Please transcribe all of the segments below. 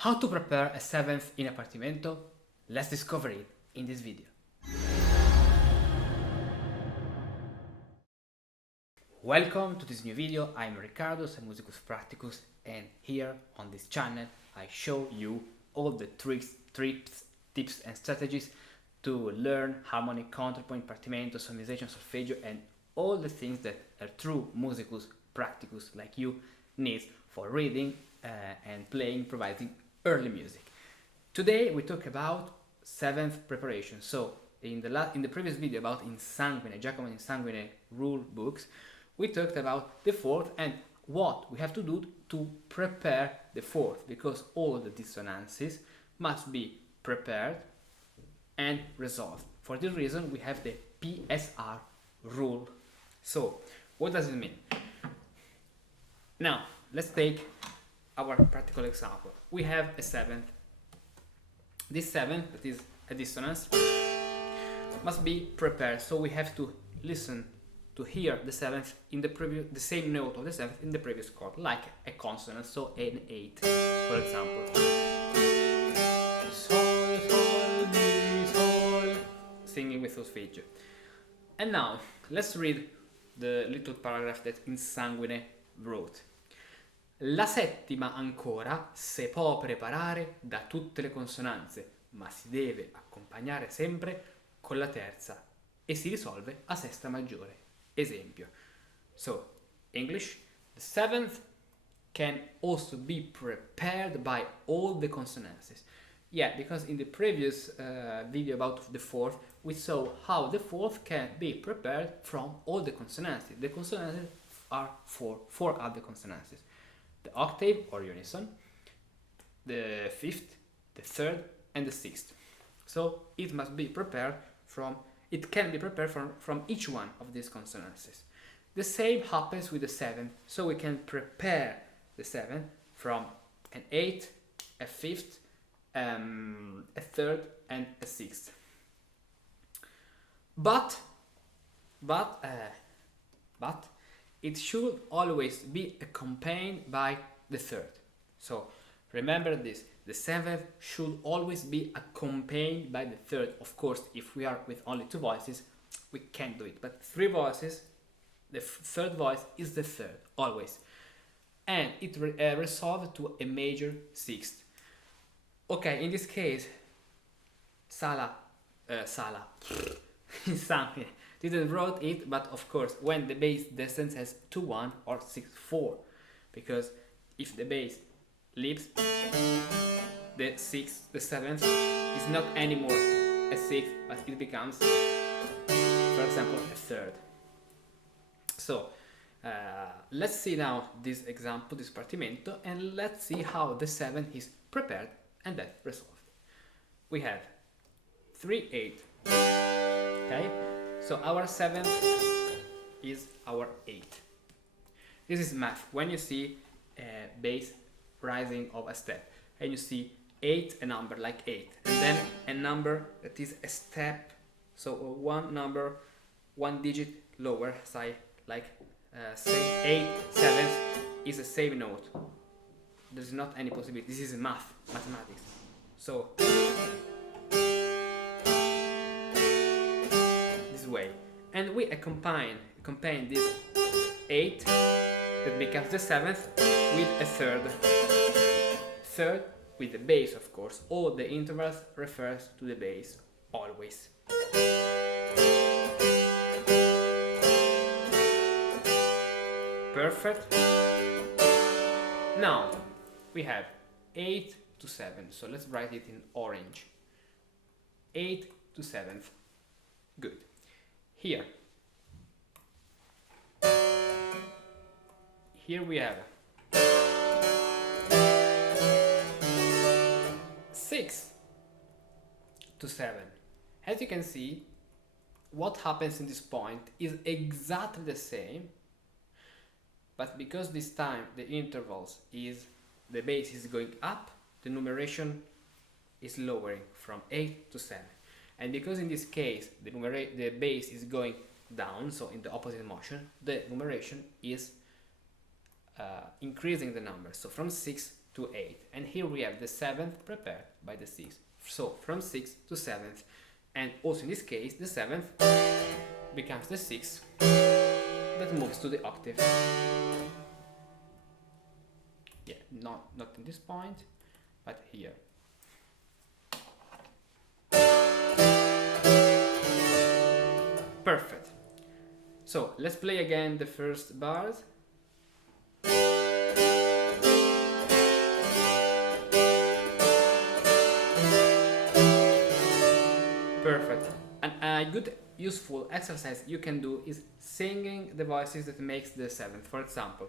How to prepare a seventh in a partimento? Let's discover it in this video. Welcome to this new video. I'm Riccardo, I'm Musicus Practicus, and here on this channel I show you all the tricks, tips and strategies to learn harmonic, counterpoint, partimento, solmisation, solfeggio, and all the things that a true Musicus Practicus like you needs for reading and playing, improvising early music. Today we talk about seventh preparation. So in the previous video about Insanguine, Giacomo Insanguine rule books, we talked about the fourth and what we have to do to prepare the fourth, because all the dissonances must be prepared and resolved. For this reason we have the PSR rule. So what does it mean? Now let's take our practical example. We have a seventh. This seventh, that is a dissonance, must be prepared. So we have to listen to hear the seventh in the same note of the seventh in the previous chord, like a consonant. So an 8, for example. Sol, sol, mi, sol, singing with solfeggio. And now let's read the little paragraph that Insanguine wrote. La settima ancora se può preparare da tutte le consonanze, ma si deve accompagnare sempre con la terza e si risolve a sesta maggiore. Esempio. So, English, the seventh can also be prepared by all the consonances. Yeah, because in the previous video about the fourth, we saw how the fourth can be prepared from all the consonances. The consonances are four other consonances. The octave or unison, the fifth, the third, and the sixth. So it must be prepared it can be prepared from each one of these consonances. The same happens with the seventh, so we can prepare the seventh from an eighth, a fifth, a third, and a sixth. But it should always be accompanied by the third. So remember this, the seventh should always be accompanied by the third. Of course, if we are with only two voices, we can't do it, but three voices, the third voice is the third, always. And it resolved to a major sixth. Okay, in this case, Insanguine didn't wrote it, but of course when the bass descends as 2-1 or 6-4, because if the bass leaps, the seventh is not anymore a sixth, but it becomes, for example, a third. So let's see now this example, this partimento, and let's see how the seventh is prepared and then resolved. We have 3-8. Okay, so our seventh is our 8. This is math. When you see a bass rising of a step and you see 8, a number like 8, and then a number that is a step, so one number, one digit lower, say like say 8 seventh is a same note. There's not any possibility. This is mathematics. So way, and we accompany this 8 that becomes the seventh with a third with the bass. Of course, all the intervals refers to the bass always. Perfect. Now we have 8 to 7, so let's write it in orange. 8 to 7th. Good. Here we have 6 to 7. As you can see, what happens in this point is exactly the same, but because this time the intervals the bass is going up, the numeration is lowering from 8 to 7. And because in this case the bass is going down, so in the opposite motion, the numeration is increasing the number, so from 6 to 8. And here we have the 7th prepared by the 6th. So from 6th to 7th. And also in this case, the 7th becomes the 6th that moves to the octave. Yeah, not in this point, but here. Perfect. So let's play again the first bars. Perfect. And a good useful exercise you can do is singing the voices that makes the 7th. For example,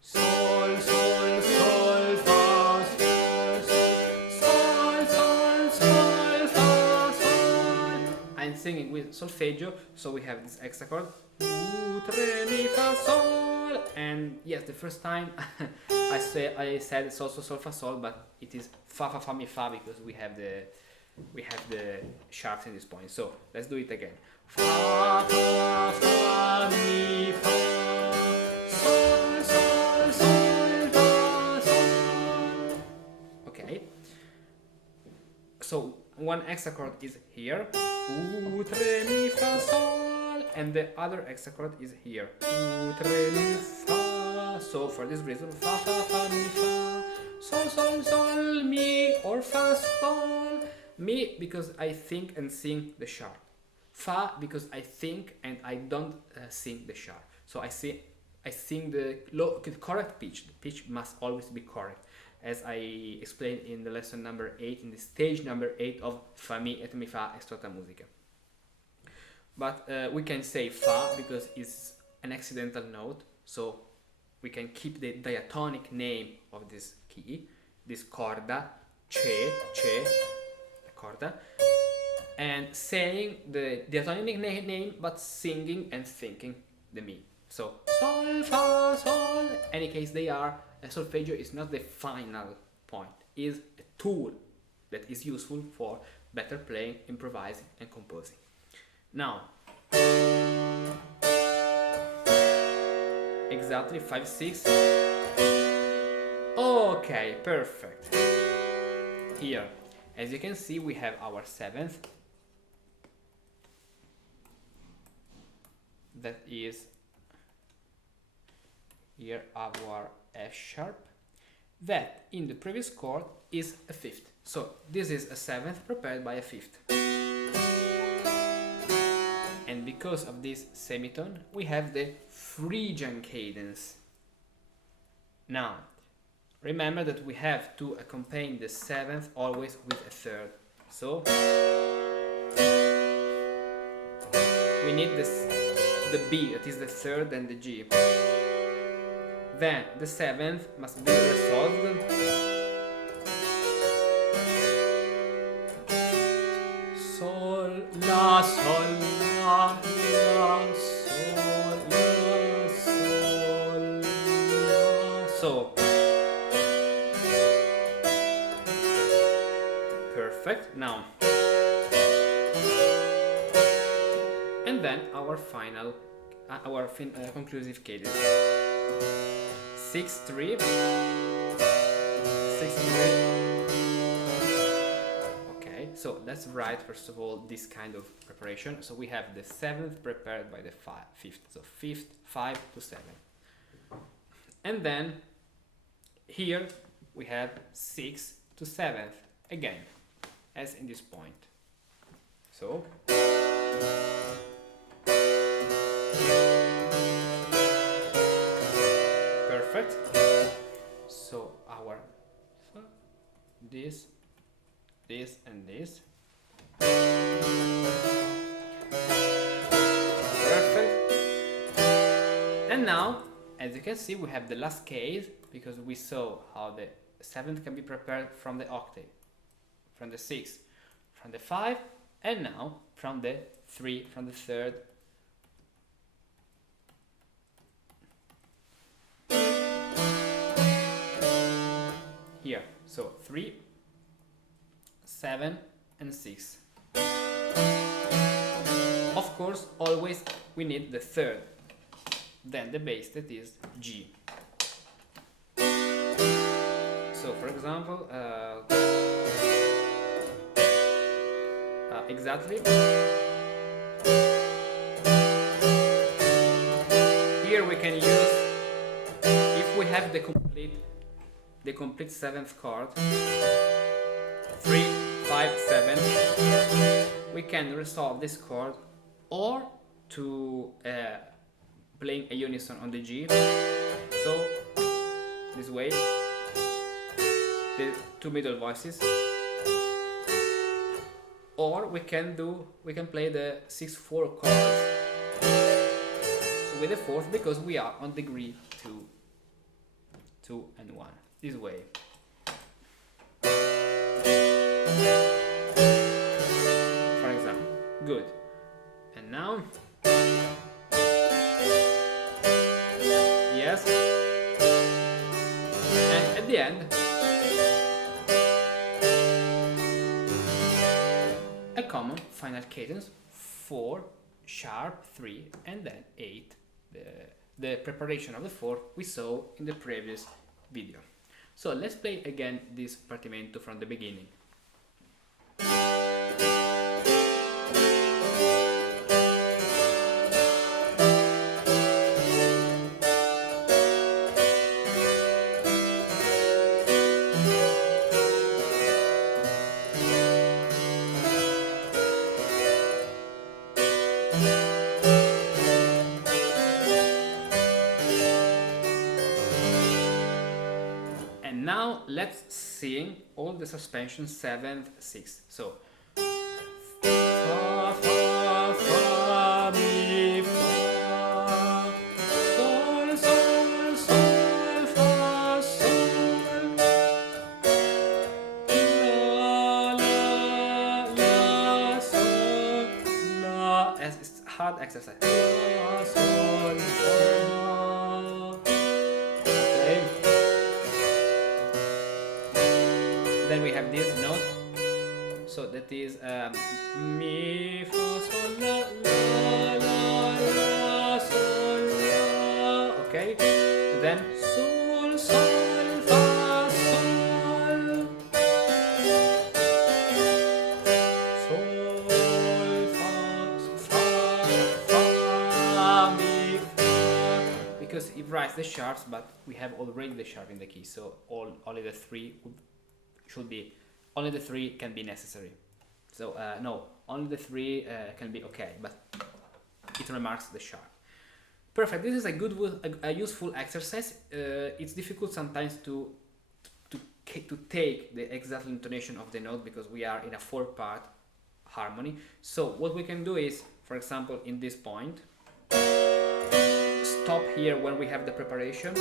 sol, sol, sol, fa, sol, sol, sol, fa, sol. I'm singing with solfeggio, so we have this hexachord, re, mi, fa, sol. And yes, the first time I said sol, sol, sol, fa, sol, but it is fa, fa, fa, mi, fa, because we have the sharps in this point. So let's do it again. Fa, fa, fa, mi, fa, sol, sol, sol, fa, sol. Okay. So one hexachord is here, ut, re, mi, fa, sol, and the other hexachord is here, ut, re, mi, fa. So for this reason, fa, fa, fa, mi, fa, sol, sol, sol, mi, or fa, sol. Mi because I think and sing the sharp. Fa because I think and I don't sing the sharp. So I sing the correct pitch. The pitch must always be correct, as I explained in the lesson number 8, in the stage number 8 of Fa mi et mi fa est Tota Musica. But we can say fa because it's an accidental note, so we can keep the diatonic name of this key, this corda, che, corda, and saying the diatonic name, but singing and thinking the mi. So sol, fa, sol. In any case, they are. Solfeggio is not the final point. It is a tool that is useful for better playing, improvising, and composing. Now, exactly 5, 6. Okay, perfect. Here. As you can see, we have our 7th, that is here our F sharp, that in the previous chord is a 5th. So this is a 7th prepared by a 5th. And because of this semitone, we have the Phrygian cadence. Now, remember that we have to accompany the 7th always with a 3rd. So we need the B, that is the 3rd, and the G. Then the 7th must be resolved. Sol, la, sol, la, la, sol, la, sol, la. So perfect. Now, and then our final, conclusive cadence. 6, 3, 6, 3. Okay, so let's write first of all this kind of preparation. So we have the 7th prepared by the 5th. So 5th, 5 to 7. And then here we have 6 to 7th again, as in this point. So perfect. So our this, and this. Perfect. And now, as you can see, we have the last case, because we saw how the 7th can be prepared from the octave, from the 6th, from the 5, and now from the 3, from the 3rd. Here, so 3, 7, and 6. Of course, always we need the 3rd, then the bass, that is G. So So for example, exactly here we can use, if we have the complete seventh chord, 3, 5, 7, we can resolve this chord or to playing a unison on the G, so this way, the two middle voices, or we can play the 6/4 chords, so with the fourth, because we are on degree 2, 2 and 1, this way. For example, good. And now, yes, and at the end, a common final cadence, 4 sharp 3 and then 8, the preparation of the 4 we saw in the previous video. So let's play again this Partimento from the beginning. Now let's sing all the suspension 7th, 6th. So fa, fa, fa, mi, fa, sol, sol, sol, fa, sol, la, sol, la. It's hard exercise. La, sol, fa. Then we have this note, so that is mi, fa, sol, la, la, la, sol, la, okay, then sol, sol, fa, sol, fa, mi, fa, because it writes the sharps, but we have already the sharp in the key, so only the three should be, only the 3 can be necessary. So no, only the 3 can be okay, but it remarks the sharp. Perfect. This is a useful exercise. It's difficult sometimes to take the exact intonation of the note because we are in a 4-part harmony. So what we can do is, for example, in this point, stop here when we have the preparation.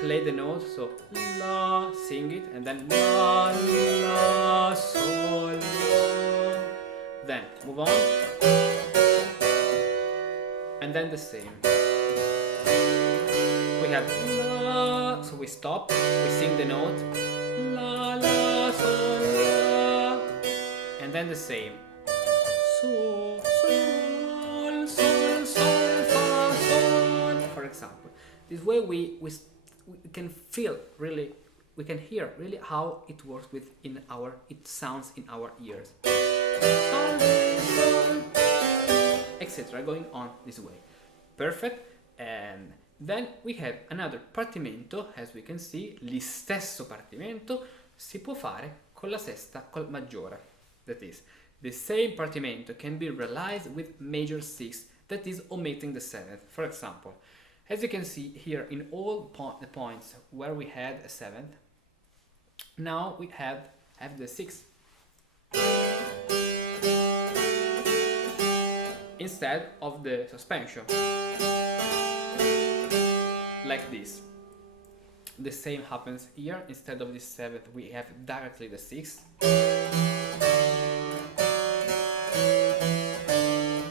Play the note, so la, sing it, and then la, la, sol, la. Then move on, and then the same. We have la, so we stop, we sing the note, la, la, sol, la, and then the same. So, sol, sol, sol, fa, sol. For example, this way we can feel really, we can hear really how it works it sounds in our ears, etc. Going on this way. Perfect. And then we have another partimento. As we can see, l'istesso partimento si può fare con la sesta col maggiore. That is, the same partimento can be realized with major 6, that is omitting the 7th. For example, as you can see here, in all the points where we had a 7th, now we have the 6th instead of the suspension, like this. The same happens here. Instead of this 7th, we have directly the 6th.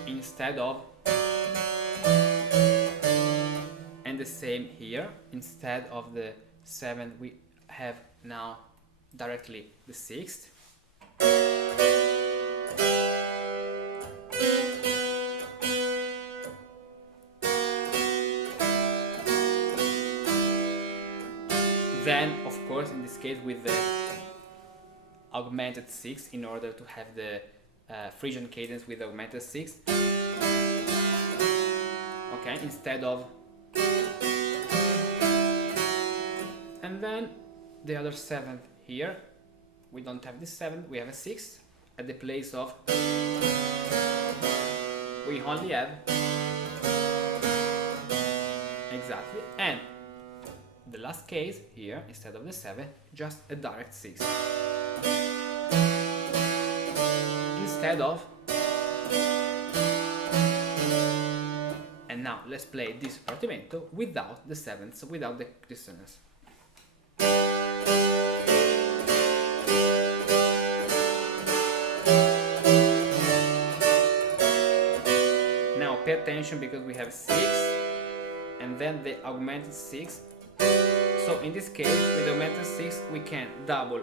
Instead of, and the same here, instead of the 7th we have now directly the 6th. Then of course, in this case with the augmented 6 in order to have the Phrygian cadence with augmented 6. Okay, instead of. And then the other 7th here. We don't have this 7th, we have a 6 at the place of. We only have. Exactly. And the last case here, instead of the 7, just a direct 6. Instead of. And now let's play this Partimento without the 7th, without the dissonance. Now pay attention because we have 6 and then the augmented 6. So in this case, with the augmented 6, we can double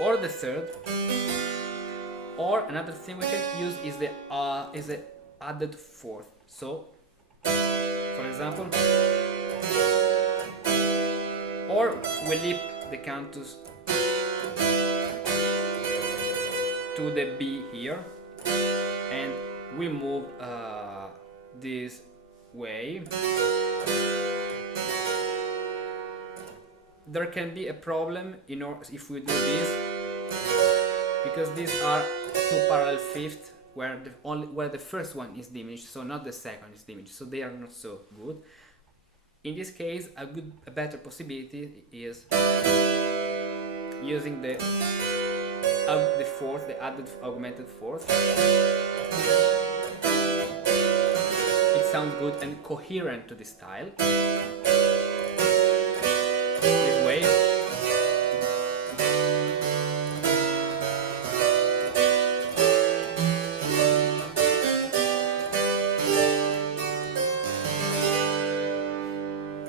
or the 3rd, or another thing we can use is the added 4th. So, for example, or we leap the cantus to the B here, and we move this way. There can be a problem if we do this, because these are 2 parallel fifths where the first one is diminished, so not the second is diminished, so they are not so good. In this case, a better possibility is using the fourth, the added augmented 4th. It sounds good and coherent to the style. This way.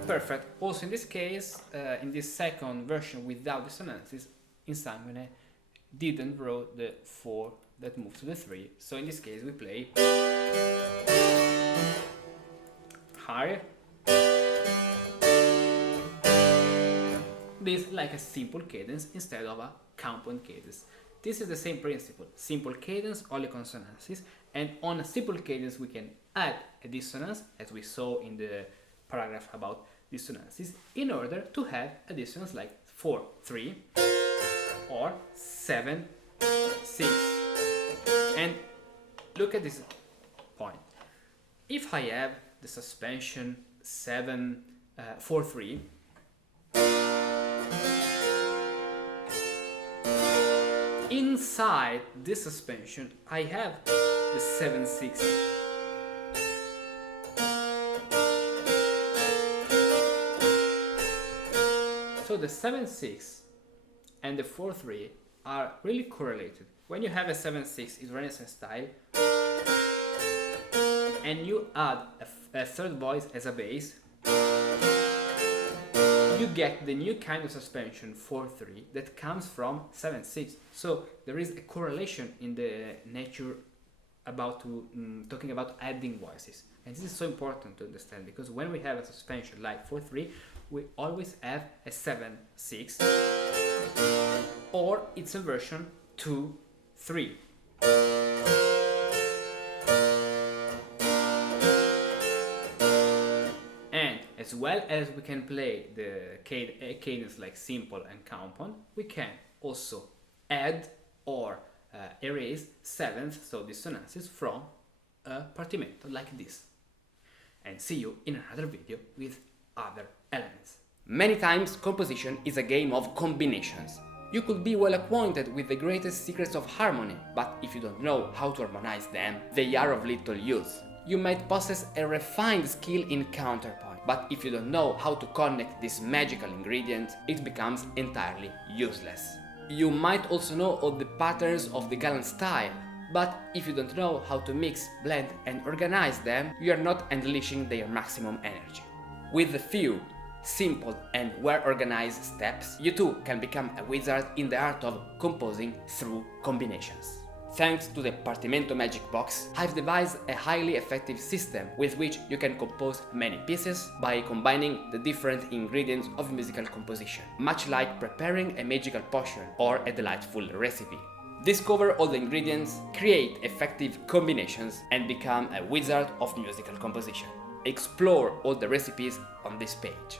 Perfect. Also in this case, in this second version without dissonances, Insanguine didn't wrote the 4 that moved to the 3. So in this case we play higher. This like a simple cadence instead of a counterpoint cadence. This is the same principle. Simple cadence, only consonances, and on a simple cadence we can add a dissonance, as we saw in the paragraph about dissonances, in order to have a dissonance like 4-3 or 7-6. And look at this point. If I have the suspension 7-4-3, inside this suspension I have the 7-6. So the 7-6 and the 4-3 are really correlated. When you have a 7-6 in Renaissance style and you add a third voice as a bass, you get the new kind of suspension 4-3 that comes from 7-6. So there is a correlation in the nature about talking about adding voices. And this is so important to understand, because when we have a suspension like 4-3, we always have a 7-6, or its a version 2-3. And as well as we can play the cadence like simple and counterpoint, we can also add or erase 7th, so dissonances, from a partimento like this. And see you in another video with other elements. Many times composition is a game of combinations. You could be well acquainted with the greatest secrets of harmony, but if you don't know how to harmonize them, they are of little use. You might possess a refined skill in counterpoint, but if you don't know how to connect this magical ingredient, it becomes entirely useless. You might also know all the patterns of the gallant style, but if you don't know how to mix, blend and organize them, you are not unleashing their maximum energy. With a few simple and well-organized steps, you too can become a wizard in the art of composing through combinations. Thanks to the Partimento magic box, I've devised a highly effective system with which you can compose many pieces by combining the different ingredients of musical composition, much like preparing a magical potion or a delightful recipe. Discover all the ingredients, create effective combinations, and become a wizard of musical composition. Explore all the recipes on this page.